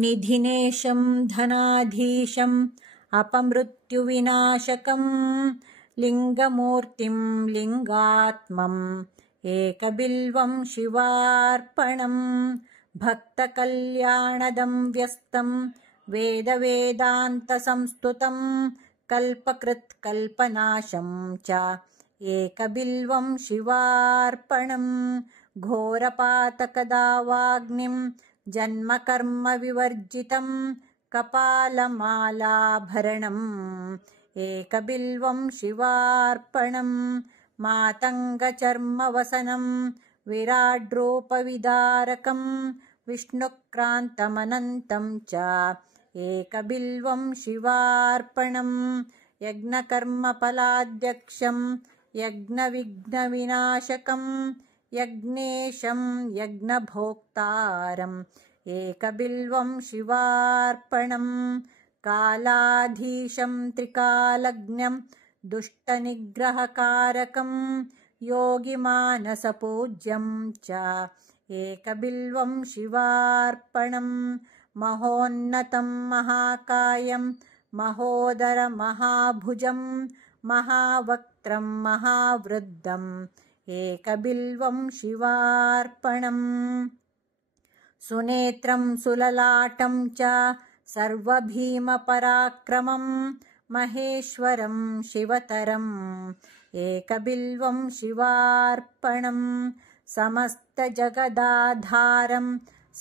निधिनेशं धनाधीशम् अपमृत्युविनाशकं लिङ्गमूर्तिं लिङ्गात्मम् एकबिल्वं शिवार्पणम् भक्तकल्याणदं व्यस्तं वेदवेदान्तसंस्तुतं कल्पकृत्कल्पनाशं च एकबिल्वं शिवार्पणम् घोरपातकदावाग्निं जन्मकर्मविवर्जितं कपालमालाभरणम् एकबिल्वं शिवार्पणम् मातङ्गचर्मवसनं विराड्रूपविदारकं विष्णुक्रान्तमनन्तं च एकबिल्वं शिवार्पणम् यज्ञकर्मफलाध्यक्षं यज्ञविघ्नविनाशकं यज्ञेशं यज्ञभोक्तारम् एकबिल्वं शिवार्पणम् कालाधीशं त्रिकालज्ञं दुष्टनिग्रहकारकं योगिमानसपूज्यं च एकबिल्वं शिवार्पणम् महोन्नतं महाकायं महोदरमहाभुजं महावक्त्रं महावृद्धम् एकबिल्वं शिवार्पणम् सुनेत्रं सुललाटं च सर्वभीमपराक्रमं महेश्वरं शिवतरम् एकबिल्वं शिवार्पणम् समस्तजगदाधारं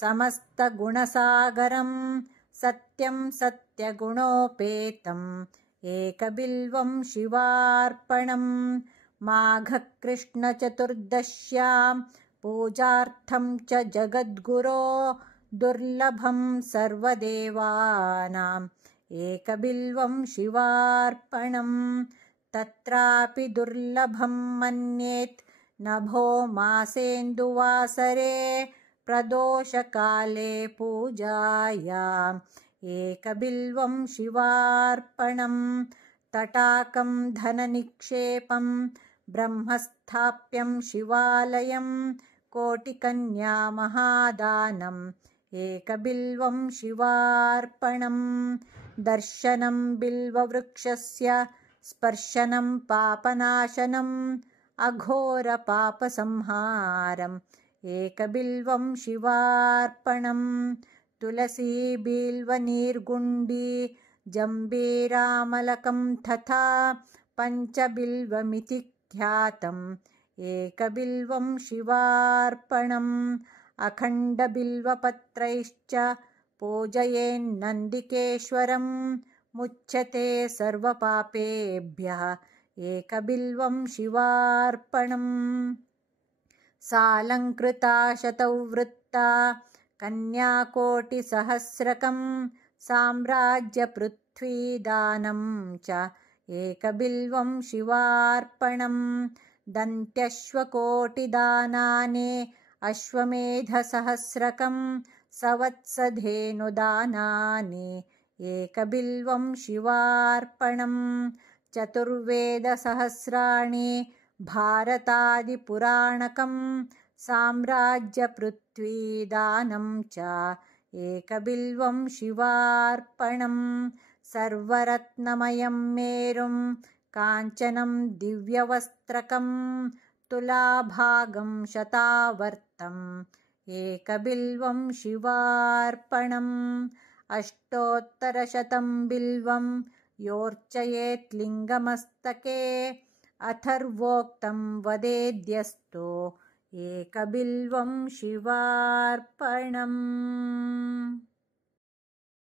समस्तगुणसागरं सत्यं सत्यगुणोपेतम् एकबिल्वं शिवार्पणम् माघकृष्णचतुर्दश्यां पूजार्थं च जगद्गुरो दुर्लभं सर्वदेवानाम् एकबिल्वं शिवार्पणम् तत्रापि दुर्लभं मन्येत् नभो मासेन्दुवासरे प्रदोषकाले पूजायाम् एकबिल्वं शिवार्पणम् तटाकं धननिक्षेपं ब्रह्मस्थाप्यं शिवालयं कोटिकन्या महादानम् एकबिल्वं शिवार्पणम् दर्शनं बिल्ववृक्षस्य स्पर्शनं पापनाशनम् अघोरपापसंहारम् एकबिल्वं शिवार्पणम् तुलसी बिल्वनीर्गुण्डी जम्बीरामलकं तथा पञ्चबिल्वमिति ख्यातम् एकबिल्वं शिवार्पणम् अखण्डबिल्वपत्रैश्च पूजयेन्नन्दिकेश्वरं मुच्यते सर्वपापेभ्यः एकबिल्वं शिवार्पणम् सालङ्कृता शतवृत्ता कन्याकोटिसहस्रकं साम्राज्यपृथ्वीदानं च एकबिल्वं शिवार्पणम् दन्त्यश्वकोटिदानानि अश्वमेधसहस्रकं सवत्सधेनुदानानि एकबिल्वं शिवार्पणम् चतुर्वेदसहस्राणि भारतादिपुराणकं साम्राज्यपृथ्वीदानं च एकबिल्वं शिवार्पणम् सर्वरत्नमयं मेरुं काञ्चनं दिव्यवस्त्रकं तुलाभागं शतावर्तम् एकबिल्वं शिवार्पणम् अष्टोत्तरशतं बिल्वं योर्चयेत् लिङ्गमस्तके अथर्वोक्तं वदेद्यस्तु एकबिल्वं शिवार्पणम्।